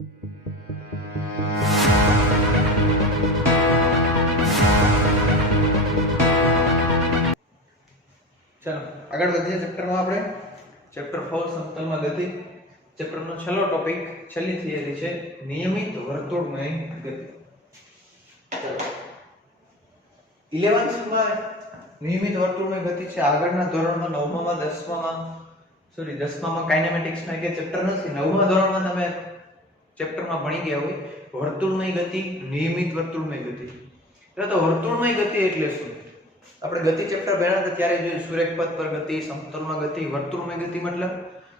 चलो આગળ વધીએ ચેપ્ટરમાં આપણે ચેપ્ટર 4 સમતલમાં ગતિ ચેપ્ટરનો છેલ્લો ટોપિક છેલ્લી થિયરી છે નિયમિત વર્તુળમય ગતિ. ચલો 11th માં નિયમિત વર્તુળમય ગતિ છે. આગળના ધોરણમાં 9મા માં 10મા માં કાઇનેમેટિક્સ ના કે ચેપ્ટર નથી. 9મા ધોરણમાં તમે ચેપ્ટરમાં ભણી ગયા હોય વર્તુળમય ગતિ, નિયમિત વર્તુળમય ગતિ. તો વર્તુળમય ગતિ એટલે શું? આપણે ગતિ ચેપ્ટર ભણ્યા હતા ત્યારે જોયું સુરેખપથ પર ગતિ, સમતલમાં ગતિ. વર્તુળમય ગતિ મતલબ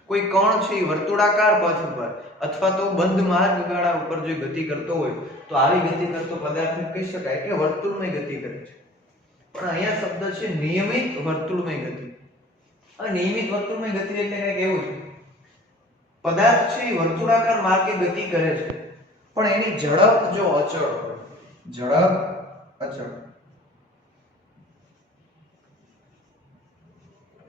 કોઈ કણ છે વર્તુળાકાર પથ ઉપર અથવા તો બંધ માર્ગ ગાળા ઉપર જો ગતિ કરતો હોય તો આવી ગતિ કરતો પદાર્થને કહી શકાય કે વર્તુળમય ગતિ કરે છે. પણ અહીંયા શબ્દ છે નિયમિત વર્તુળમય ગતિ. આ નિયમિત વર્તુળમય ગતિ એટલે કંઈક એવું છે પદાર્થ છે વર્તુળાકાર માર્ગે ગતિ કરે છે પણ એની ઝડપ જો અચળ હોય, ઝડપ અચળ,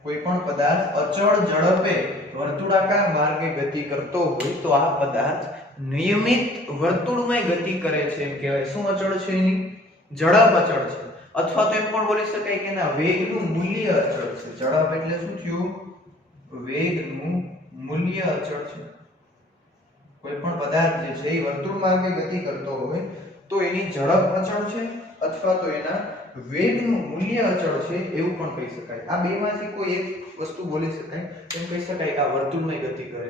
કોઈ પણ પદાર્થ અચળ ઝડપે વર્તુળાકાર માર્ગે ગતિ કરતો હોય તો આ પદાર્થ નિયમિત વર્તુળમય ગતિ કરે છે એમ કહેવાય. શું અચળ છે? એની ઝડપ અચળ છે. અથવા તો એમ પણ બોલી શકાય કે એના વેગનું મૂલ્ય અચળ છે. ઝડપ એટલે શું થયું? વેગનું મૂલ્ય અચળ છે. કોઈ પણ પદાર્થ જે છે એ વર્તુળ માર્ગે ગતિ કરતો હોય તો એની ઝડપ અચળ છે અથવા તો એના વેગનું મૂલ્ય અચળ છે એવું પણ કહી શકાય. આ બેમાંથી કોઈ એક વસ્તુ બોલી શકાય એમ કહી શકાય કે આ વર્તુળમય ગતિ કરે.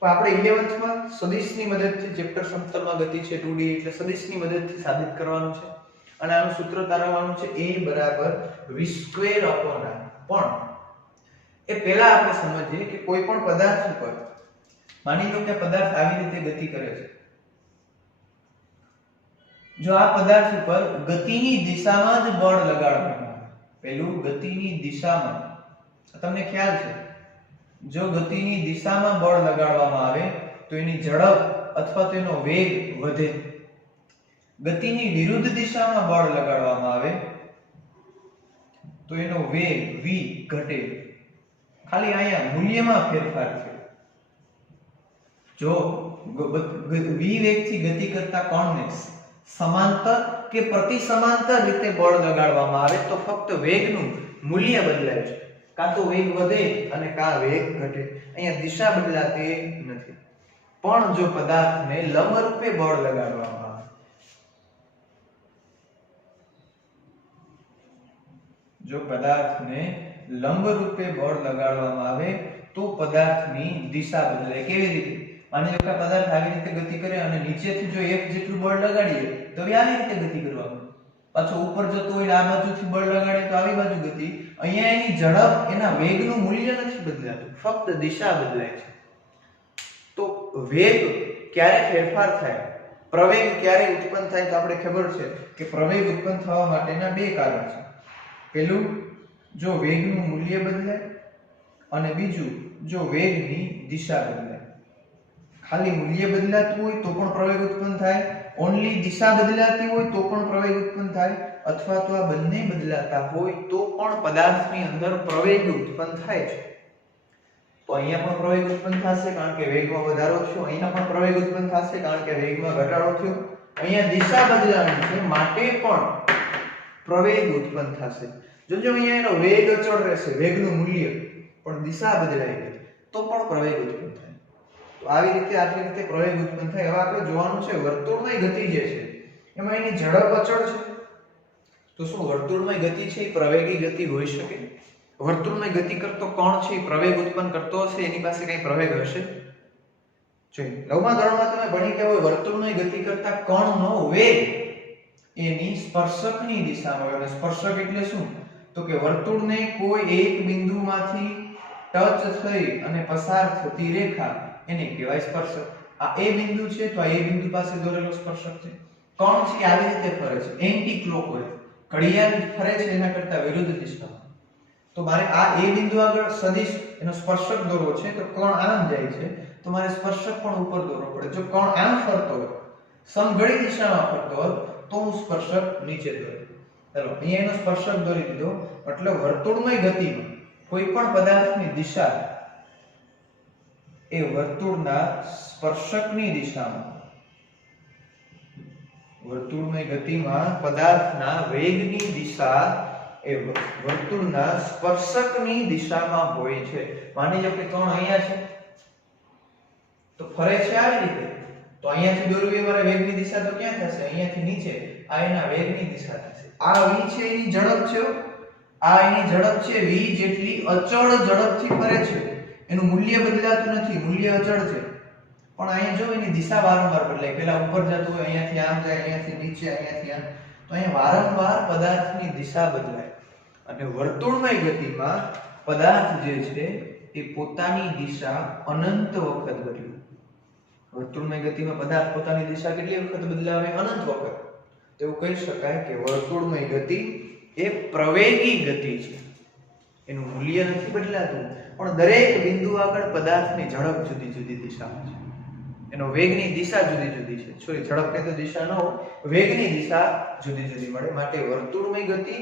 પણ આપણે 11th માં સદિશની મદદથી ચેપ્ટર સમતલમાં ગતિ છે 2D એટલે સદિશની મદદથી સાબિત કરવાનું છે અને આનું સૂત્ર તારવવાનું છે A બરાબર v² upon r. પણ એ પહેલા આપણે સમજીએ કે કોઈ પણ પદાર્થ ઉપર માની લો કે પદાર્થ આવી રીતે ગતિ કરે છે. જો આ પદાર્થ ઉપર ગતિની દિશામાં જ બળ લગાડવામાં આવે, પેલું ગતિની દિશામાં, તમને ખ્યાલ છે જો ગતિની દિશામાં બળ લગાડવામાં આવે તો એની ઝડપ અથવા તો એનો વેગ વધે. ગતિની વિરુદ્ધ દિશામાં બળ લગાડવામાં આવે તો એનો વેગ v ઘટે. ખાલી અહીંયા મૂલ્યમાં ફેરફાર છે. જો v વેગથી ગતિ કરતા કણને સમાંતર કે પ્રતિ સમાંતર રીતે બળ લગાડવામાં આવે તો ફક્ત વેગનું મૂલ્ય બદલાય છે. કાં તો વેગ વધે અને કાં વેગ ઘટે. અહીંયા દિશા બદલાતી નથી. પણ જો પદાર્થને લંબ રૂપે બળ લગાડવામાં આવે, જો પદાર્થને લંબ રૂપે બળ લગાડવામાં આવે તો પદાર્થની દિશા બદલાય. કેવી રીતે? માની લો કે પદાર્થ આવી રીતે ગતિ કરે અને નીચેથી જો f જેટલું બળ લગાડીએ તો આવી રીતે ગતિ કરવાનું. પાછો ઉપર જતો હોય આ બાજુથી બળ લગાડીએ તો આવી બાજુ ગતિ. અહીંયા એની ઝડપ એના વેગનું મૂલ્ય નથી બદલાતું, ફક્ત દિશા બદલાય છે. તો વેગ ક્યારે ફેરફાર થાય, પ્રવેગ ક્યારે ઉત્પન્ન થાય તો આપણે ખબર છે કે પ્રવેગ ઉત્પન્ન થવા માટેના બે કારણ છે. પહેલું જો વેગનું મૂલ્ય બદલાય અને બીજું જો વેગની દિશા બદલાય. ખાલી મૂલ્ય બદલાતું હોય તો પણ પ્રવેગ ઉત્પન્ન થાય, ઓન્લી દિશા બદલાતી હોય તો પણ પ્રવેગ ઉત્પન્ન થાય, અથવા તો આ બંને બદલાતા હોય તો પણ પદાર્થની અંદર પ્રવેગ ઉત્પન્ન થાય છે. તો અહીંયા પણ પ્રવેગ ઉત્પન્ન થશે કારણ કે વેગમાં વધારો થયો, અહીંયા પણ પ્રવેગ ઉત્પન્ન થશે કારણ કે વેગમાં ઘટાડો થયો. અહીંયા દિશા બદલાણી છે માટે પણ પ્રવેગ ઉત્પન્ન થશે. જોજો અહીંયા એનો વેગ અચળ રહેશે, વેગનું મૂલ્ય, પણ દિશા બદલાઈ ગઈ તો પણ પ્રવેગ ઉત્પન્ન થાય. તો આવી રીતે આટલી રીતે પ્રવેગ ઉત્પન્ન થાય. હવે આપણે જોવાનું છે વર્તુળમય ગતિ જે છે એમાં એની ઝડપ અચળ છે. તો શું વર્તુળમય ગતિ છે એ પ્રવેગી ગતિ હોઈ શકે? વર્તુળમય ગતિ કરતો કોણ છે એ પ્રવેગ ઉત્પન્ન કરતો હશે, એની પાસે કઈ પ્રવેગ હશે? જોઈએ 9મા ધોરણમાં તમે ભણી ગયા હોય વર્તુળમય ગતિ કરતા કણનો વેગ એની સ્પર્શકની દિશામાં હોય. અને સ્પર્શક એટલે શું? તો કે વર્તુળને કોઈ એક બિંદુમાંથી ટચ થઈ અને પસાર થતી રેખા એને કહેવાય સ્પર્શક. આ એ બિંદુ છે તો આ એ બિંદુ પાસે દોરેલો સ્પર્શક છે. કણ છે આવી રીતે ફરે છે એન્ટી ક્લોકવાઇઝ, ઘડિયાળ ફરે છે એના કરતા વિરુદ્ધ દિશામાં. તો મારે આ એ બિંદુ આગળ સદિશ એનો સ્પર્શક દોરવો છે તો કણ આમ જાય છે તો મારે સ્પર્શક પણ ઉપર દોરવો પડે. જો કણ આમ ફરતો હોય, સમઘડી દિશામાં ફરતો હોય તો હું સ્પર્શક નીચે દોરું. ચાલો અહીંયા એનો સ્પર્શક દોરી દીધો. એટલે વર્તુળમય ગતિમાં કોઈ પણ પદાર્થની દિશા એ વર્તુળના સ્પર્શકની દિશામાં વર્તુળમય ગતિમાં પદાર્થના વેગની દિશા એ વર્તુળના સ્પર્શકની દિશામાં હોય છે. માની લો કે કોણ અહીંયા છે તો ફરે છે આવી રીતે, તો અહીંયાથી દોરવું એ મારે વેગની દિશા તો ક્યાં થશે? અહીંયાથી નીચે. આ એના વેગની દિશા થશે. આ v છે એની ઝડપ છે, આ એની ઝડપ છે v જેટલી અચળ ઝડપથી ફરે છે. એનું મૂલ્ય બદલાતું નથી, મૂલ્ય અચળ છે. પણ અહીંયા જો એની દિશા વારંવાર બદલાય. પહેલા ઉપર જતું હોય, અહીંયાથી આમ જાય, અહીંયાથી નીચે, અહીંયાથી આમ, તો અહીંયા વારંવાર પદાર્થની દિશા બદલાય. અને વર્તુળમય ગતિમાં પદાર્થ જે છે એ પોતાની દિશા અનંત વખત બદલે. વર્તુળમય ગતિમાં પદાર્થ પોતાની દિશા કેટલી વખત બદલાવે? અનંત વખત. તો એવું કહી શકાય કે વર્તુળમય ગતિ એ પ્રવેગી ગતિ છે. એનું મૂલ્ય નથી બદલાતું, પણ દરેક બિંદુ આગળ પદાર્થની ઝડપ જુદી જુદી દિશામાં છે. એનો વેગની દિશા જુદી જુદી છે. સોરી, ઝડપની તો દિશા ન હોય, વેગની દિશા જુદી જુદી મળે. માટે વર્તુળમય ગતિ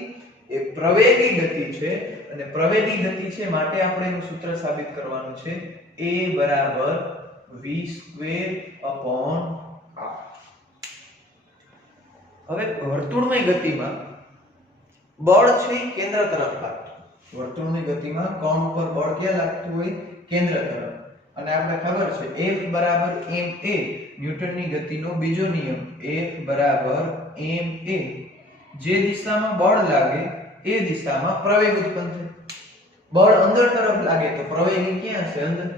એ પ્રવેગી ગતિ છે. અને પ્રવેગી ગતિ છે માટે આપણે એનું સૂત્ર સાબિત કરવાનું છે, a બરાબર v²/r. હવે વર્તુળમય ગતિમાં બળ છે કેન્દ્ર તરફ લાગતું. વર્તુળમય ગતિમાં કોણ ઉપર બળ ક્યાં લાગતું હોય? કેન્દ્ર તરફ. અને આપણે ખબર છે F બરાબર ma, ન્યૂટનની ગતિનો બીજો નિયમ. F બરાબર ma, જે દિશામાં બળ લાગે એ દિશામાં પ્રવેગ ઉત્પન્ન થાય. બળ અંદર તરફ લાગે તો પ્રવેગી ક્યાં હશે? અંદર.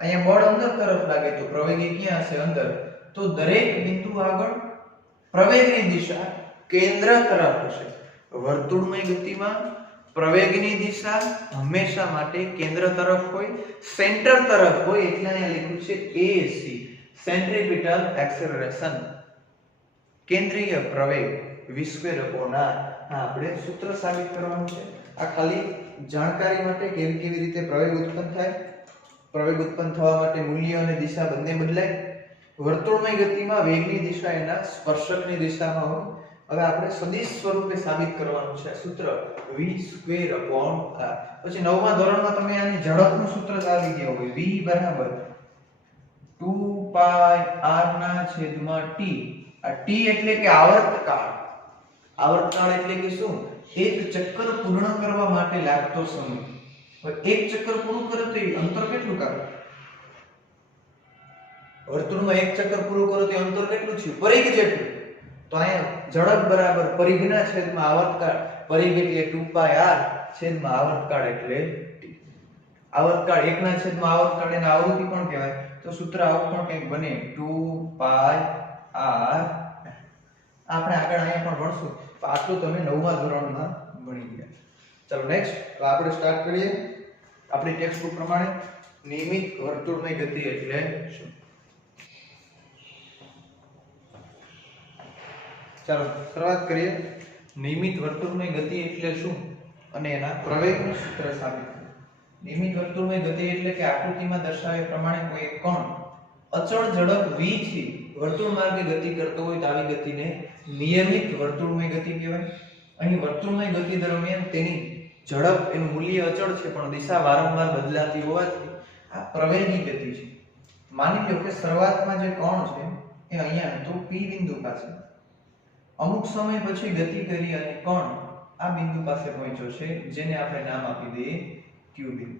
અહીંયા બળ અંદર તરફ લાગે તો પ્રવેગી ક્યાં હશે? અંદર. તો દરેક બિંદુ આગળ પ્રવેગની દિશા કેન્દ્ર તરફ હશે. વર્તુળમય ગતિમાં પ્રવેગની દિશા હંમેશા માટે કેન્દ્ર તરફ હોય, સેન્ટર તરફ હોય. એટલે અહીંયા લખ્યું છે AC, સેન્ટ્રીપિટલ એક્સેલરેશન, કેન્દ્રીય પ્રવેગ v²/r. આપણે સૂત્ર સાબિત કરવાનું છે. આ ખાલી જાણકારી માટે કેવી કેવી રીતે પ્રવેગ ઉત્પન્ન થાય. પ્રવેગ ઉત્પન્ન થવા માટે મૂલ્ય અને દિશા બંને બદલાય. વર્તુળમય ગતિમાં વેગની દિશા એના સ્પર્શકની દિશામાં હોય. હવે આપણે સદિશ સ્વરૂપે સાબિત કરવાનું છે સૂત્ર v²/r. પછી 9મા ધોરણમાં તમે આની ઝડપનું સૂત્ર આવી ગયા હોય, v બરાબર 2πr/t. આ t એટલે કે આવર્તકાળ. આવર્તકાળ એટલે કે શું? એક ચક્કર પૂર્ણ કરવા માટે લાગતો સમય. હવે એક ચક્કર પૂરું કરે તો અંતર કેટલું કાઢો? વર્તુળમાં એક ચક્કર પૂરું કરો તો અંતર કેટલું છે? પરિઘ જેટલું. તો અહીંયા ઝડપ બરાબર પરિઘના છેદમાં આવર્તકાળ. પરિઘ એટલે 2πr છેદમાં આવર્તકાળ એટલે t. આવર્તકાળ એકના છેદમાં આવર્તકાળ એને આવૃત્તિ પણ કહેવાય. તો સૂત્ર આવું પણ કંઈક બને 2πr. આપણે આગળ અહીંયા પણ ભણશું. તો આટલું તમે 9મા ધોરણમાં ભણી ગયા. ચલો નેક્સ્ટ તો આપણે સ્ટાર્ટ કરીએ આપણી ટેક્સ્ટ બુક પ્રમાણે. નિયમિત વર્તુળમય ગતિ એટલે શું? ચાલો શરૂઆત કરીએ. નિયમિત વર્તુળમય ગતિ એટલે શું અને એના પ્રવેગનું સૂત્ર સાબિત કરો. નિયમિત વર્તુળમય ગતિ એટલે કે આકૃતિમાં દર્શાવ્યા પ્રમાણે કોઈ એક કણ અચળ ઝડપ v થી વર્તુળ માર્ગે ગતિ કરતો હોય તો આવી ગતિને નિયમિત વર્તુળમય ગતિ કહેવાય. અહીં વર્તુળમય ગતિ દરમિયાન તેની ઝડપ એનું મૂલ્ય અચળ છે પણ દિશા વારંવાર બદલાતી હોવાથી આ પ્રવેગી ગતિ છે. માની લો કે શરૂઆતમાં જે કણ છે એ અહીંયા તો p બિંદુ પાસે, અમુક સમય પછી ગતિ કરી અને કણ આ બિંદુ પાસે પહોંચ્યો છે જેને આપણે નામ આપી દઈએ q બિંદુ.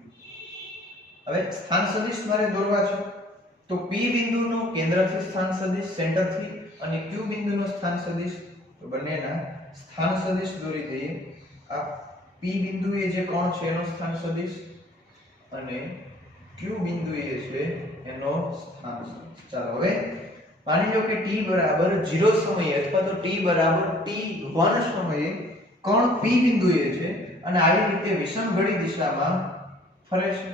હવે સ્થાન સદિશ મારે દોરવા છે તો p બિંદુનો કેન્દ્રથી સ્થાન સદિશ સેન્ટરથી અને q બિંદુનો સ્થાન સદિશ, તો બંનેના સ્થાન સદિશ દોરી દઈએ. આ p બિંદુ એ જે કોણ છે એનો સ્થાન સદિશ અને q બિંદુ એ છે એનો સ્થાન સદિશ. ચાલો હવે માની લો કે t બરાબર 0 સમયે અથવા તો t બરાબર t1 સમયે કોણ p બિંદુએ છે અને આવી રીતે વિષમ ઘડી દિશામાં ફરે છે.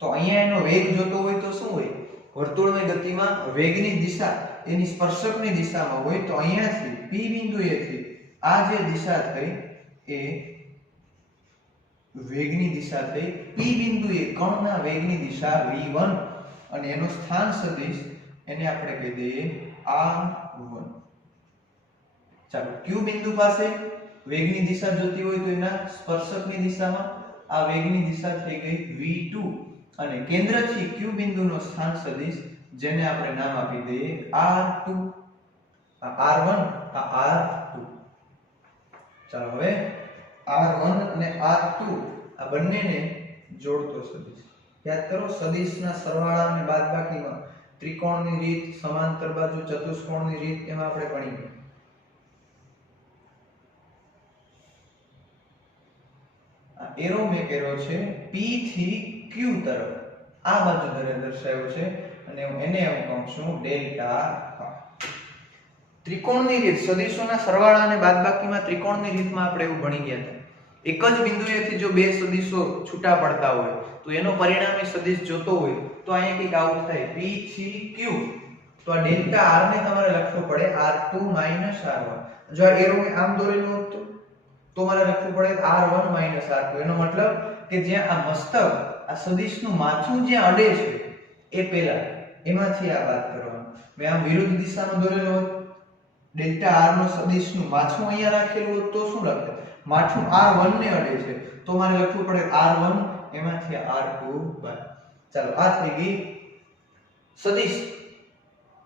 તો અહીંયા એનો વેગ જોતો હોય તો શું હોય? વર્તુળમય ગતિમાં વેગની દિશા એની સ્પર્શકની દિશામાં હોય તો અહીંયાથી p બિંદુએથી આ જે દિશા થઈ એ વેગની દિશા થઈ. p બિંદુએ કણના વેગની દિશા v1 અને એનો સ્થાન સદિશ એને આપણે કહી દઈએ r1. ચાલો q બિંદુ પાસે વેગની દિશા જોતી હોય તો એના સ્પર્શકની દિશામાં આ વેગની દિશા થઈ ગઈ v2 અને કેન્દ્રથી q બિંદુનો સ્થાન સદિશ જેને આપણે નામ આપી દઈએ r2. આ r1 આ r2. ચાલો હવે r1 અને r2 આ બંનેને જોડતો સદિશ. યાદ કરો સદિશના સરવાળા અને બાદબાકીમાં ત્રિકોણની રીત, સમાંતર બાજુ, ચતુષ્કોણની રીત એમાં આપણે ભણી ગયા. આ એરો મેં કર્યો છે p થી q તરફ, આ બાજુ દર્શાવ્યો છે અને એને હું કહું છું ડેલ્ટા. ત્રિકોણની રીત, સદિશોના સરવાળા અને બાદબાકીમાં ત્રિકોણની રીતમાં આપણે એવું ભણી ગયા હતા. એક જ બિંદુએથી જો બે સદિશો છૂટા પડતા હોય તો એનો પરિણામી સદિશ જોતો હોય તો અહીંયા કંઈક આવું થાય p થી q. તો આ ડેલ્ટા r ને તમારે લખવો પડે r2 r1. જો આ એરો મેં આમ દોરેલો હોત તો મારે લખવું પડે r1 r2. એનો મતલબ કે જ્યાં આ મસ્તક, આ સદિશનું માથું જ્યાં અડે છે એ પહેલા એમાંથી આ વાત કરવાનું. મેં આમ વિરુદ્ધ દિશામાં દોરેલો હોત, ડેલ્ટા r નો સદિશનું માથું અહીંયા રાખેલું હોત તો શું લખે? માથું r1 ને અડે છે તો મારે લખવું પડે r1 એમાંથી r2 બાદ. ચાલો આ થઈ ગઈ સદિશ.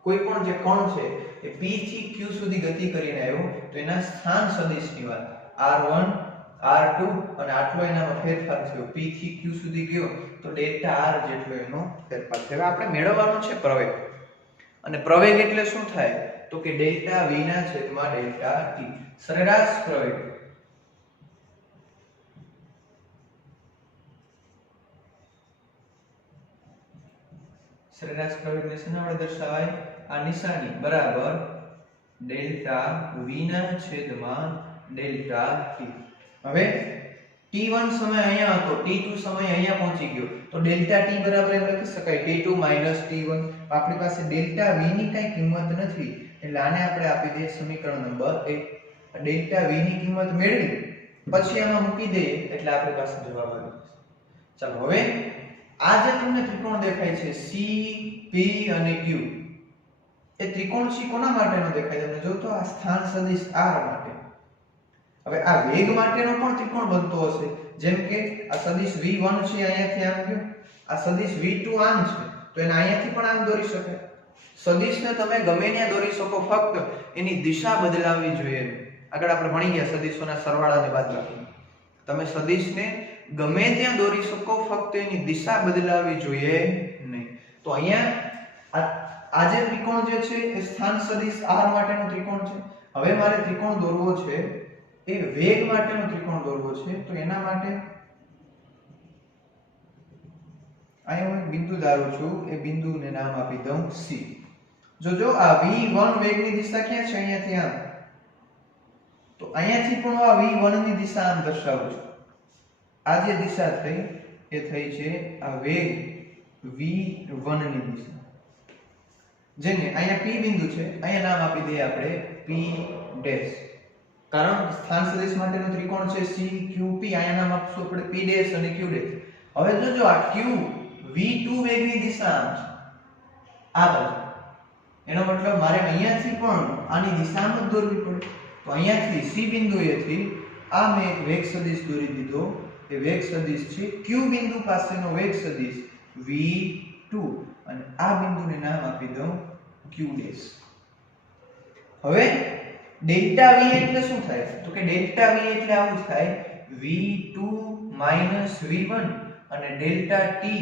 કોઈ પણ જે કણ છે એ p થી q સુધી ગતિ કરીને આવ્યો તો એના સ્થાન સદિશની વાત. r1 r2 અને આટલો એનામાં ફેરફાર થયો, p થી q સુધી ગયો તો ડેલ્ટા r જેટલો એનો ફેરફાર થયો. હવે આપણે મેળવવાનો છે પ્રવેગ. અને પ્રવેગ એટલે શું થાય તો કે ડેલ્ટા v ના છેદમાં ડેલ્ટા t. સરેરાશ પ્રવેગ સરેરાશ પ્રવેગને શેના વડે દર્શાવાય? આ નિશાની બરાબર ડેલ્ટા v ના છેદમાં ડેલ્ટા t. હવે t1 સમય અહીંયા હતો, t2 સમય અહીંયા પહોંચી ગયો તો ડેલ્ટા t બરાબર એમ લખી શકાય t2 t1. આપણી પાસે ડેલ્ટા v ની કઈ કિંમત નથી એટલે આને આપણે આપી દઈએ સમીકરણ નંબર 1. ડેલ્ટા v ની કિંમત મેળવી પછી આમાં મૂકી દઈએ એટલે આપણી પાસે જવાબ આવી જશે. ચાલો હવે આ જે તમને ત્રિકોણ દેખાય છે C, P અને Q, એ ત્રિકોણ C કોના માટેનો દેખાય તમને? જો તો આ સ્થાન સદિશ R માટે. હવે આ વેગ માટેનો પણ ત્રિકોણ બનતો હશે. જેમ કે આ સદિશ v1 છે અહીંયાથી આમ ગયો, આ સદિશ v2 આમ છે તો એને અહીંયાથી પણ આમ દોરી શકાય. સદિશને તમે ગમે ત્યાં દોરી શકો, ફક્ત એની દિશા બદલાવવી જોઈએ. આગળ આપણે ભણી ગયા સદિશોના સરવાળા અને બાદબાકી. તમે સદિશને ગમે ત્યાં દોરી શકો, ફક્ત એની દિશા બદલાવવી જોઈએ નહીં. તો અહીંયા આ જે ત્રિકોણ જે છે એ સ્થાન સદિશ r માટેનો ત્રિકોણ છે. હવે મારે ત્રિકોણ દોરવો છે એ વેગ માટેનો ત્રિકોણ દોરવો છે તો એના માટે અહીંયા હું એક બિંદુ ધારું છું, એ બિંદુને નામ આપી દઉં C. જો આ v1 વેગની દિશા ક્યાં છે? અહીંયાથી આમ. તો અહીંયાથી પણ આ v1 ની દિશા આમ દર્શાવું છું. આ જે દિશા થઈ એ થઈ છે આ વેગ v1 ની દિશા, જેને અહીંયા p બિંદુ છે, અહીંયા નામ આપી દઈએ આપણે p ડેશ. કારણ સ્થાન સદિશ માટેનો ત્રિકોણ છે C Q P, અહીંયા નામ આપશું આપણે p ડેશ અને q ડેશ. હવે જોજો આ q v2 વેગની દિશા આમ છે આ બાજુ. એનો મતલબ મારે અહીંયાથી પણ આની દિશામાં જ દોરવી પડે. તો અહીંયાથી C બિંદુએથી આ મેં એક વેગ સદિશ દોરી દીધો. એ વેગ સદિશ છે q બિંદુ પાસેનો વેગ સદિશ v2 અને આ બિંદુને નામ આપી દઉં q ડેશ. હવે ડેલ્ટા v એટલે શું થાય તો કે ડેલ્ટા v એટલે આવું થાય v2 v1 અને ડેલ્ટા t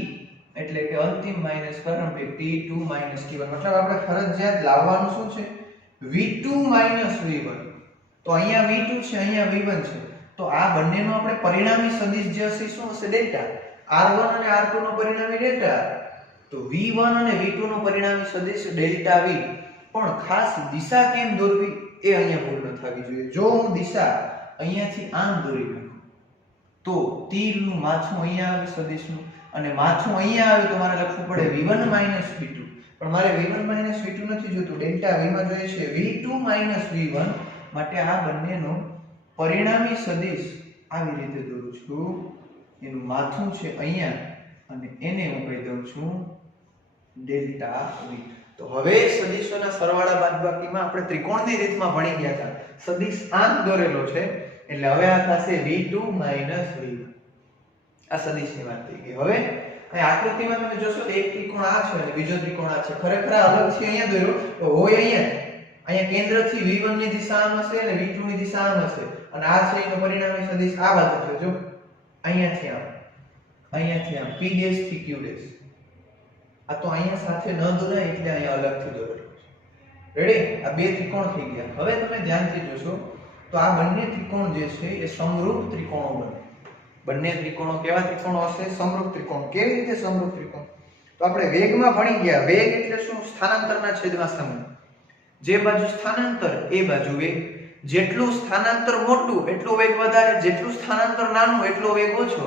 એટલે કે અંતિમ માઈનસ પ્રારંભિક t2 t1. મતલબ આપણે ફરજિયાત લાવવાનું શું છે? v2 v1. તો અહીંયા v2 છે, અહીંયા v1 છે, તો આ બંનેનો આપણે પરિણામી સદિશ જે હશે શું હશે? ડેલ્ટા. r1 અને r2 નો પરિણામી ડેલ્ટા. તો v1 અને v2 નો પરિણામી સદિશ ડેલ્ટા v. પણ ખાસ દિશા કેમ દોરવી એ અહીંયા ભૂલ ન થવી જોઈએ. જો હું દિશા અહીંયાથી આમ દોરી નાખું તો તીરનું માથું અહીંયા આવે સદિશનું અને માથું અહીંયા આવે તો મારે લખવું પડે v1 v2. પણ મારે v1 v2 નથી જોતું, ડેલ્ટા v માં જોઈએ છે v2 v1. માટે આ બંનેનો પરિણામી સદિશ આવી રીતે દોરું છું. એનું માથું છે અહીંયા અને એને હું કહી દઉં છું ડેલ્ટા v. તો હવે સદિશોના સરવાળા બાદબાકીમાં આપણે ત્રિકોણની રીતમાં ભણી ગયા હતા. સદિશ આમ દોરેલો છે એટલે હવે આ થશે v2 v1. આ સદિશની વાત થઈ ગઈ. હવે અહીં આકૃતિમાં તમે જોશો તો એક ત્રિકોણ આ છે અને બીજો ત્રિકોણ આ છે. ખરેખર અલગથી અહીંયા દોર્યો તો હોય અહીંયા અહીંયા કેન્દ્રથી v1 ની દિશા આમ હશે અને v2 ની દિશા આમ હશે અને આ છે એનો પરિણામી સદિશ આ બાજુ છે જો અહીંયાથી આમ p' થી q'. આ તો અહીંયા સાથે ન દોરાય એટલે અહીંયા અલગથી દોરેલું છે. રેડી? આ બે ત્રિકોણ થઈ ગયા. હવે તમે ધ્યાનથી જોશો તો આ બંને ત્રિકોણ જે છે એ સમરૂપ ત્રિકોણો બને. બંને ત્રિકોણો કેવા ત્રિકોણો હશે? સમરૂપ ત્રિકોણ. કેવી રીતે સમરૂપ ત્રિકોણ? તો આપણે વેગમાં ભણી ગયા. વેગ એટલે શું? સ્થાનાંતરના છેદમાં સમય. જે બાજુ સ્થાનાંતર એ બાજુ વેગ. જેટલું સ્થાનાંતર મોટું એટલો વેગ વધારે, જેટલું સ્થાનાંતર નાનું એટલો વેગ ઓછો.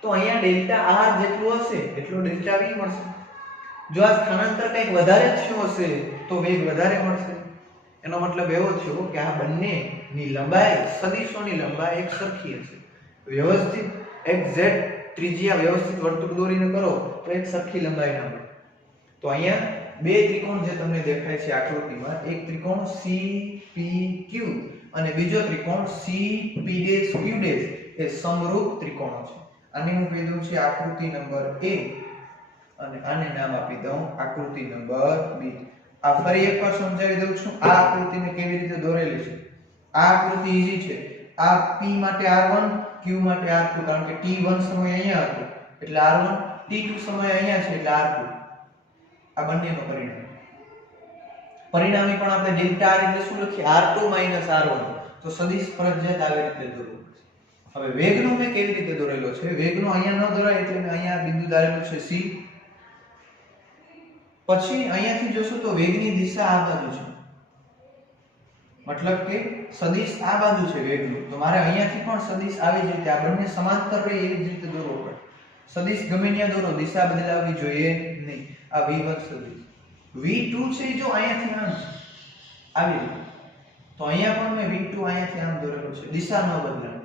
તો અહીંયા ડેલ્ટા r જેટલું હશે એટલો ડેલ્ટા v મળશે. જો આ સ્થાનાંતર કંઈક વધારે થયું હશે તો વેગ વધારે મળશે. એનો મતલબ એવો થયો કે આ બંનેની લંબાઈ, સદિશોની લંબાઈ એક સરખી હશે. વ્યવસ્થિત એક્ઝેક્ટ ત્રિજ્યા વ્યવસ્થિત વર્તુળ દોરીને કરો તો એક સરખી લંબાઈ ના મળે. તો અહીંયા બે ત્રિકોણ જે તમને દેખાય છે આકૃતિમાં, એક ત્રિકોણ CPQ અને બીજો ત્રિકોણ CP'Q' એ સમરૂપ ત્રિકોણો છે. આને હું કહી દઉં છું આકૃતિ નંબર A અને આને નામ આપી દઉં આકૃતિ નંબર B. આ ફરી એકવાર સમજાવી દઉં છું આ આકૃતિને કેવી રીતે દોરેલી છે. આ આકૃતિ ઈઝી છે. આ P માટે R1, Q માટે R2, કારણ કે T1 સમય અહીંયા હતો એટલે R1, T2 સમય અહીંયા છે એટલે R2. આ બંનેનો પરિણામી પણ આપણે ડેલ્ટા R એટલે શું લખીએ? R2 - R1. તો સદિશ ફરજિયાત આવી રીતે દોરવું પડશે. હવે વેગનો મેં કેવી રીતે દોરેલો છે? વેગનો અહીંયા ન દોરાય એટલે મેં અહીંયા બિંદુ ધારેલું છે C. પછી અહીંયાથી જોશો તો વેગની દિશા આ બાજુ છે, મતલબ કે સદિશ આ બાજુ છે વેગનું. તો મારે અહીંયાથી પણ સદિશ આવી જ રીતે આ બંને સમાંતર રહે એવી જ રીતે દોરવો પડે. સદિશ ગમે ત્યાં દોરો, દિશા બદલાવવી જોઈએ નહીં. આ v1 સદિશ. v2 છે જો અહીંયાથી આમ આવી રીતે, તો અહીંયા પણ મેં v2 અહીંયાથી આમ દોરેલો છે, દિશા ન બદલાય.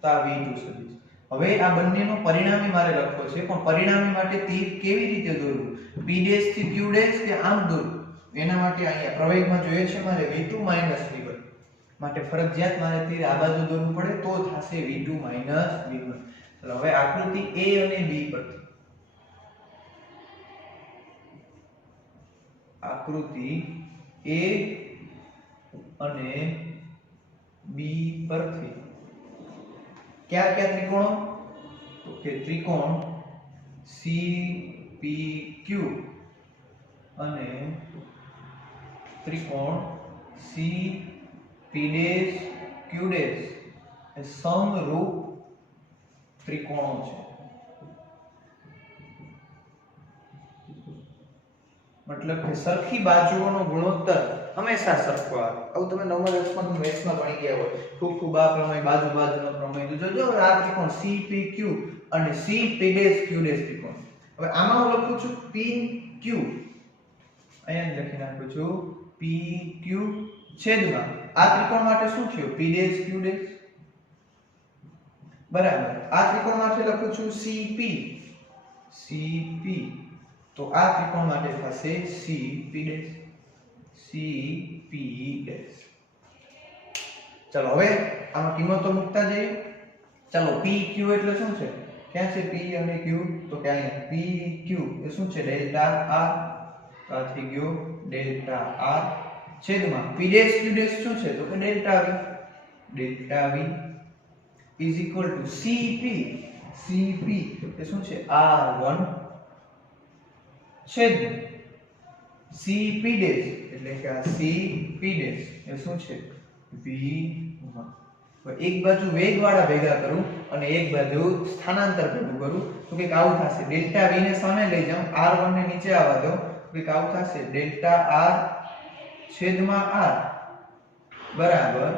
તો આ v2 સદિશ. હવે આ બંનેનો પરિણામી મારે લખવો છે, પણ પરિણામી માટે તીર કેવી રીતે દોરવું? p' થી q' કે આમ દોરવું? એના માટે અહીંયા પ્રવેગમાં જોઈએ છે મારે v2 - v1. માટે ફરજિયાત મારે તીર આ બાજુ દોરવું પડે તો થશે v2 - v1. ચલો હવે આકૃતિ A અને B પરથી. આકૃતિ A અને B પરથી કયા કયા ત્રિકોણો? તો કે ત્રિકોણ CPQ અને ત્રિકોણ CP'Q' એ સમરૂપ ત્રિકોણો છે. મતલબ કે સરખી બાજુઓનો ગુણોત્તર હંમેશા સરખો આવે. આવું તમે નંબર એક્સમાં મેથ્સમાં ભણી ગયા હોય. ખૂબ આ પ્રમેય, બાજુ બાજુનો પ્રમેય. તો જોજો આ ત્રિકોણ CPQ અને CP'Q' ત્રિકોણ. હવે આમાં હું લખું છું PQ. અહીંયા લખી નાખું છું PQ છેદમાં આ ત્રિકોણ માટે શું થયું? P'Q'. બરાબર. આ ત્રિકોણ માટે લખું છું CP. તો આ ત્રિકોણ માટે થશે CP'. ચલો હવે આમાં કિંમતો મૂકતા જઈએ. ચલો PQ એટલે શું છે? ક્યાં છે P અને Q? તો કે અહીંયા PQ એ શું છે? Delta R. આ થઈ ગયો ડેલ્ટા R છેદમાં P'Q' શું છે? તો કે delta V. Delta V is equal to CP એ શું છે? R1 છેદમાં CP' એટલે કે આ CP' એ શું છે? V1. એક બાજુ વેગવાળા ભેગા કરું અને એક બાજુ સ્થાનાંતર ભેગું કરું તો કંઈક આવું થશે. ડેલ્ટા V ને સામે લઈ જાઉં, R1 ને નીચે આવવા દઉં, કંઈક આવું થશે. ડેલ્ટા R છેદમાં R બરાબર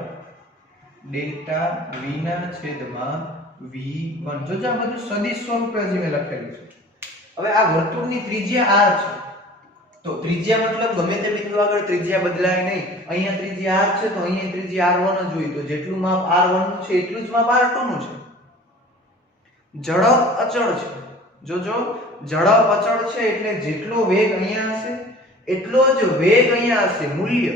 ડેલ્ટા V ના છેદમાં V1. જોજો આ બધું સદિશ સ્વરૂપે જ મેં લખેલું છે. હવે આ વર્તુળની ત્રિજ્યા R છે. તો ત્રિજ્યા મતલબ ગમે તે બિંદુ આગળ ત્રિજ્યા બદલાય નહીં. અહીંયા ત્રિજ્યા R છે તો અહીંયા ત્રિજ્યા R1 જ હોય. તો જેટલું માપ R1 નું છે એટલું જ માપ R2 નું છે. ઝડપ અચળ છે. જોજો ઝડપ અચળ છે એટલે જેટલો વેગ અહીંયા હશે એટલો જ વેગ અહીંયા હશે. મૂલ્ય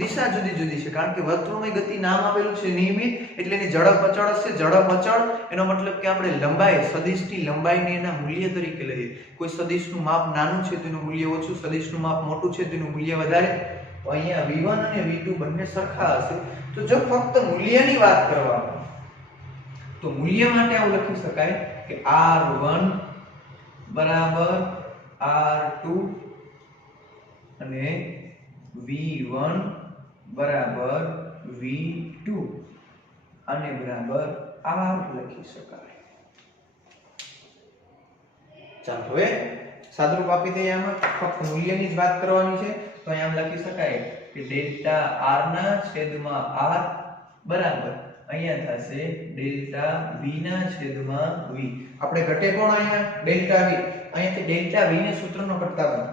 દિશા જુદી જુદી છે કારણ કે વર્તુળમય ગતિ નામ આપેલું છે નિયમિત, એટલે એની ઝડપ અચળ હશે. ઝડપ અચળ એનો મતલબ કે આપણે લંબાઈ, સદિશની લંબાઈને એના મૂલ્ય તરીકે લઈએ. કોઈ સદિશનું માપ નાનું છે તો એનું મૂલ્ય ઓછું, સદિશનું માપ મોટું છે તો એનું મૂલ્ય વધારે. તો અહીંયા v1 અને v2 બંને સરખા હશે તો જો ફક્ત મૂલ્યની વાત કરવામાં તો મૂલ્ય માટે આવું લખી શકાય કે r1 બરાબર r2 અને v1 બરાબર v2 અને બરાબર r લખી શકાય. ચાલો હવે સાદુરૂપ આપી દઈએ. આમાં ફક્ત મૂલ્યની જ વાત કરવાની છે તો અહીંયા લખી શકાય કે ડેલ્ટા r ના છેદમાં r બરાબર અહીંયા થશે ડેલ્ટા v ના છેદમાં v. આપણે ઘટે કોણ અહીંયા ડેલ્ટા v. અહીંયાથી ડેલ્ટા v ને સૂત્રનો કરતા બનો.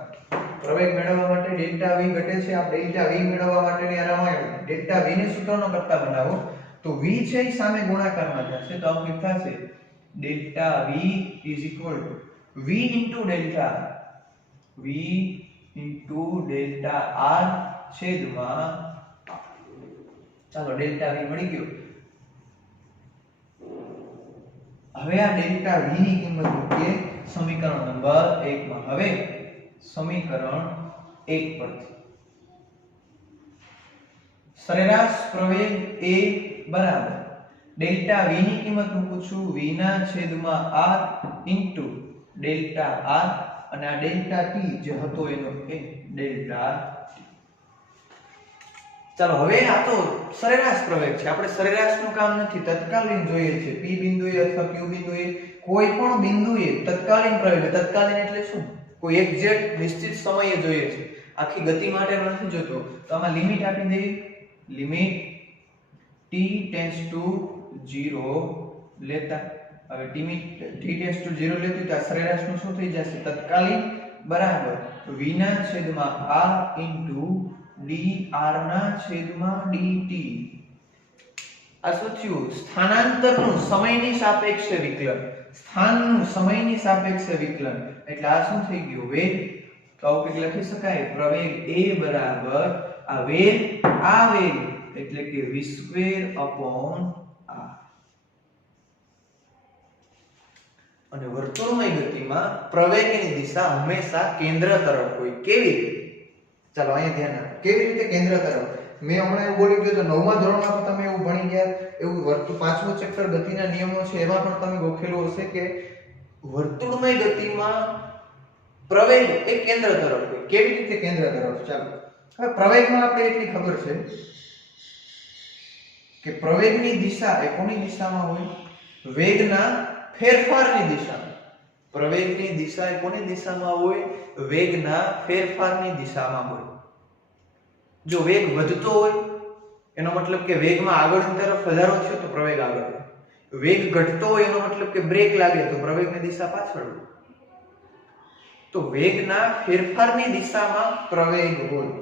પ્રવેગ મેળવવા માટે ડેલ્ટા v ઘટે છે. આ ડેલ્ટા v મેળવવા માટેની રામાયણ ડેલ્ટા v ને સૂત્રનો કરતા બનાવો તો v છે એ સામે ગુણાકારમાં થશે તો આવું કંઈક થશે delta v v into delta v into delta r છેદમાં ચાલો ડેલ્ટા v મળી ગયો. હવે આ ડેલ્ટા v ની કિંમત મૂકીએ સમીકરણ નંબર 1 માં. હવે સમીકરણ 1 પરથી સરેરાશ પ્રવેગ a બરાબર ડેલ્ટા v ની કિંમત મૂકું છું v ના છેદમાં r into ડેલ્ટા r અને આ ડેલ્ટા t જે હતો એનો એ ડેલ્ટા t. ચાલો હવે આ તો સરેરાશ પ્રવેગ છે. આપણે સરેરાશનું કામ નથી, તત્કાલીન જોઈએ છે. p બિંદુએ અથવા q બિંદુએ કોઈ પણ બિંદુએ તત્કાલીન પ્રવેગ. તત્કાલીન એટલે શું? કોઈ એક્ઝેક્ટ નિશ્ચિત સમયે જોઈએ છે. આખી ગતિ માટે નથી જોતો. તો આમાં લિમિટ આપી દઈએ. લિમિટ t ટેન્ડ્સ ટુ 0 લેતા હવે t ટેન્ડ્સ ટુ 0 લેતી તો આ સરેરાશનું શું થઈ જશે? તત્કાલીન બરાબર v ના છેદમાં r into dr ના છેદમાં dt. આ શું થયું? સ્થાનાંતરનું સમયની સાપેક્ષે વિકલન. સ્થાનનું સમયની સાપેક્ષે વિકલન એટલે આ શું થઈ ગયું? વેગ. તો આવું કંઈક લખી શકાય પ્રવેગ a બરાબર આ વેગ એટલે કે v²/r. અને વર્તુળમય ગતિમાં પ્રવેગની દિશા હંમેશા કેન્દ્ર તરફ હોય. કેવી રીતે? ચાલો અહીંયા ધ્યાન આપો. કેવી રીતે કેન્દ્ર તરફ? મેં હમણાં એવું બોલી ગયો તો 9મા ધોરણમાં તમે એવું ભણી ગયા. એવું વર્તુળ 5મું ચેપ્ટર ગતિના નિયમો છે એમાં પણ તમે ગોખેલું હશે કે વર્તુળમય ગતિમાં પ્રવેગ એ કેન્દ્ર તરફ હોય. કેવી રીતે કેન્દ્ર તરફ? ચાલો હવે પ્રવેગમાં આપણે એટલી ખબર છે કે પ્રવેગની દિશા એ કોની દિશામાં હોય? વેગના ફેરફારની દિશામાં. પ્રવેગની દિશા એ કોની દિશામાં હોય? વેગના ફેરફારની દિશામાં હોય. જો વેગ વધતો હોય એનો મતલબ કે વેગમાં આગળની તરફ વધારો થયો તો પ્રવેગ આગળ હોય. વેગ ઘટતો હોય એનો મતલબ કે બ્રેક લાગે તો પ્રવેગની દિશા પાછળ હોય. તો વેગના ફેરફારની દિશામાં પ્રવેગ હોય.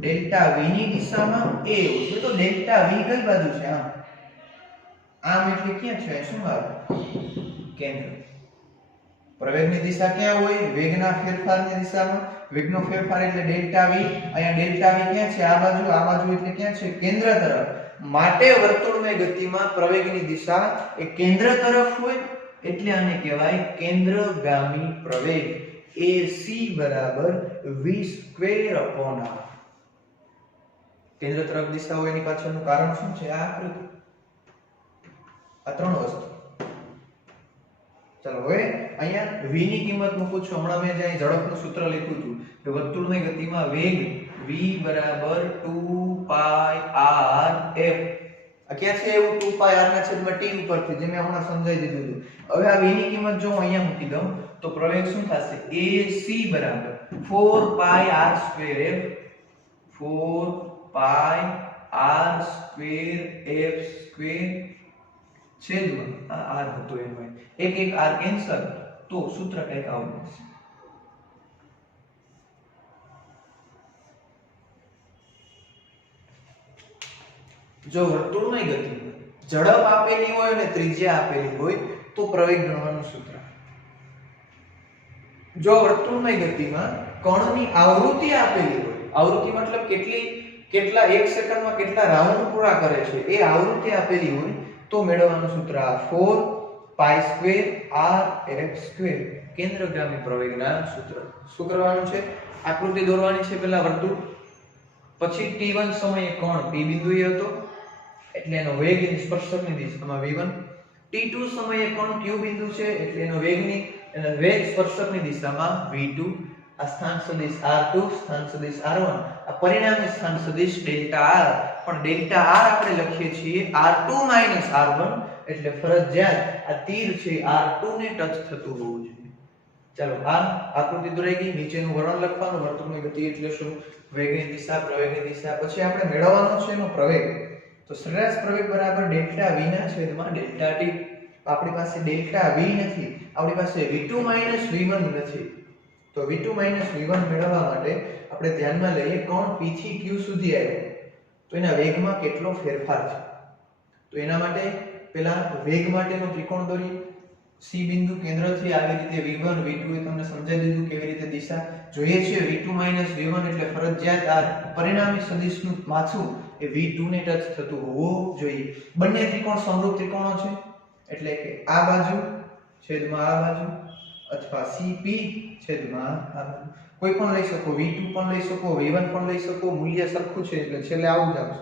ડેલ્ટા v ની દિશામાં a હોય. તો ડેલ્ટા v કઈ બાજુ છે? આમ એટલે ક્યાં છે? શું આવે? કેન્દ્ર. પ્રવેગની દિશા ક્યાં હોય? વેગના ફેરફારની દિશામાં. વેગનો ફેરફાર એટલે ડેલ્ટા v. અહીંયા ડેલ્ટા v ક્યાં છે? આ બાજુ એટલે ક્યાં છે? કેન્દ્ર તરફ. માટે વર્તુળમય ગતિમાં પ્રવેગની દિશા એ કેન્દ્ર તરફ હોય એટલે આને કહેવાય કેન્દ્રગામી પ્રવેગ. AC બરાબર v²/r. કેન્દ્ર તરફ દિશા હોય એની પાછળનું કારણ શું છે? આ આકૃતિ. આ ત્રણ વસ્તુ. ચાલો હવે અહીંયા v ની કિંમત મૂકું છું. હમણાં મેં જે ઝડપનું સૂત્ર લખ્યું હતું કે વર્તુળમય ગતિમાં વેગ v બરાબર 2πrf. આ ક્યાં છે એવું? 2πr ના છેદમાં t ઉપરથી જે મેં હમણાં સમજાવી દીધું હતું. હવે આ v ની કિંમત જો હું અહીંયા મૂકી દઉં તો પ્રવેગ શું થશે? AC બરાબર 4πr²f 4πr²f² છેદમાં આ r હતો એમાં એક r કેન્સલ તો સૂત્ર કંઈક આવું બનશે. જો વર્તુળમય ગતિ ઝડપ આપેલી હોય અને ત્રિજ્યા આપેલી હોય તો પ્રવેગ ગણવાનું સૂત્ર. જો વર્તુળમય ગતિમાં કણની આવૃત્તિ આપેલી હોય, આવૃત્તિ મતલબ કેટલા 1 સેકન્ડમાં કેટલા રાઉન્ડ પૂરા કરે છે એ આવૃત્તિ આપેલી હોય તો મેળવવાનું સૂત્ર આ 4π²rf². કેન્દ્રગામી પ્રવેગના સૂત્ર. શું કરવાનું છે? આકૃતિ દોરવાની છે. પહેલા વર્તુળ પછી t1 સમયે કોણ p બિંદુએ હતો એટલે એનો વેગ એની સ્પર્શકની દિશામાં v1, t2 સમયે કોણ q બિંદુ છે એટલે એનો વેગ સ્પર્શકની દિશામાં v2, આ સ્થાન સદિશ r2, સ્થાન સદિશ r1, આ પરિણામી સ્થાન સદિશ ડેલ્ટા r, પણ ડેલ્ટા r આપણે લખીએ છીએ r2 r1 એટલે ફરજિયાત આ તીર છે r2 ને ટચ થતું હોવું જોઈએ. ચાલો આ આકૃતિ દોરાઈ ગઈ. નીચેનું વર્ણન લખવાનું. વર્તુળની ગતિ એટલે શું? વેગની દિશા, પ્રવેગની દિશા. પછી આપણે મેળવવાનો છે એનો પ્રવેગ. તો સરેરાશ પ્રવેગ બરાબર ડેલ્ટા v ના છેદમાં ડેલ્ટા t. આપણી પાસે ડેલ્ટા v નથી, આપણી પાસે v2 v1 નથી. તો v2 v1 મેળવવા માટે આપણે ધ્યાનમાં લઈએ કોણ p થી q સુધી આવ્યો તો એના વેગમાં કેટલો ફેરફાર છે. તો એના માટે પહેલા વેગ માટેનો ત્રિકોણ દોરી. C બિંદુ કેન્દ્રથી આવી રીતે v1 v2 એ તમને સમજાવી દીધું કેવી રીતે દિશા જોઈએ છે. v2 v1 એટલે ફરજિયાત આ પરિણામી સદિશનું માથું એ v2 ને ટચ થતું હોવું જોઈએ. બંને ત્રિકોણ સમરૂપ ત્રિકોણો છે એટલે કે આ બાજુ છેદમાં આ બાજુ અથવા CP છેદમાં આ બાજુ. કોઈ પણ લઈ શકો, v2 પણ લઈ શકો, v1 પણ લઈ શકો, મૂલ્ય સરખું છે એટલે છેલ્લે આવું જ આવશે.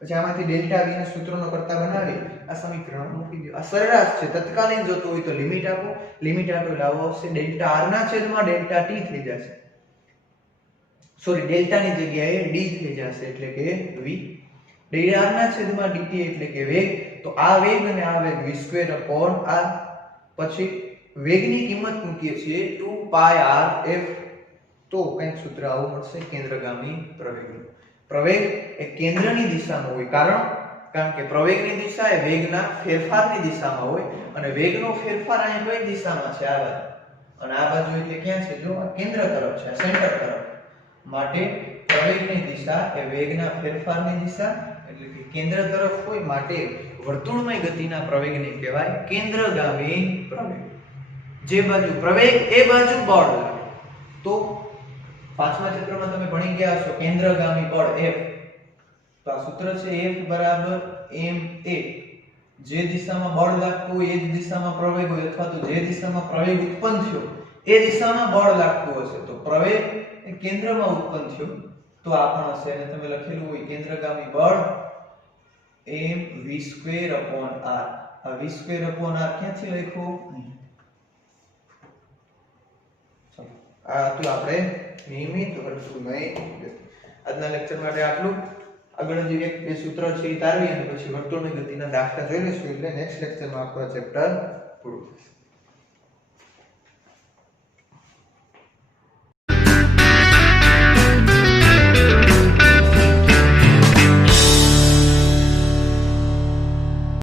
પછી આમાંથી ડેલ્ટા v ને સૂત્રનો કરતા બનાવી આ સમીકરણ મૂકી દો. આ સરેરાશ છે, તત્કાલીન જોતું હોય તો લિમિટ આપો, લિમિટ આપો એટલે આવો આવશે ડેલ્ટા r ના છેદમાં ડેલ્ટા t થઈ જશે. સોરી, ડેલ્ટા ની જગ્યાએ d થઈ જશે એટલે કે v. ડેલ્ટા r ના છેદમાં dt એટલે કે વેગ. તો આ વેગ અને આ વેગ v2/r. પછી વેગની કિંમત મૂકીએ છીએ 2πrf. તો કંઈક સૂત્ર આવું મળશે કેન્દ્રગામી પ્રવેગનું. પ્રવેગ એ કેન્દ્રની દિશામાં હોય, કારણ કે પ્રવેગની દિશા એ વેગના ફેરફારની દિશામાં હોય અને વેગનો ફેરફાર અહીંયા કઈ દિશામાં છે? આ બાજુ. અને આ બાજુ એટલે ક્યાં છે? જો આ કેન્દ્ર તરફ છે, સેન્ટર તરફ. માટે પ્રવેગની દિશા એ વેગના ફેરફારની દિશા એટલે કે કેન્દ્ર તરફ હોય. માટે વર્તુળમય ગતિના પ્રવેગને કહેવાય કેન્દ્રગામી પ્રવેગ. જે બાજુ પ્રવેગ એ બાજુ બળ લાગે. તો પાંચમા ચિત્રમાં તમે ભણી ગયા છો કેન્દ્રગામી બળ F. તો આ સૂત્ર છે F બરાબર ma. જે દિશામાં બળ લાગતું હોય એ જ દિશામાં પ્રવેગ હોય, અથવા તો જે દિશામાં પ્રવેગ ઉત્પન્ન થયો એ દિશામાં બળ લાગતું હશે તો પ્રવેગ એ કેન્દ્રમાં ઉત્પન્ન થયો તો આ પણ હશે. અને તમે લખેલું હોય કેન્દ્રગામી બળ m v2/r. આ v2/r ક્યાંથી લખ્યું? આ હતું આપણે નિયમિત વર્તુળમય ગતિ. આજના લેક્ચર માટે આટલું. આગળ જે એક બે સૂત્ર છે એ તારવી અને પછી વર્તુળમય ગતિના દાખલા જોઈ લઈશું એટલે નેક્સ્ટ લેક્ચરમાં આપણો ચેપ્ટર પૂરું થશે.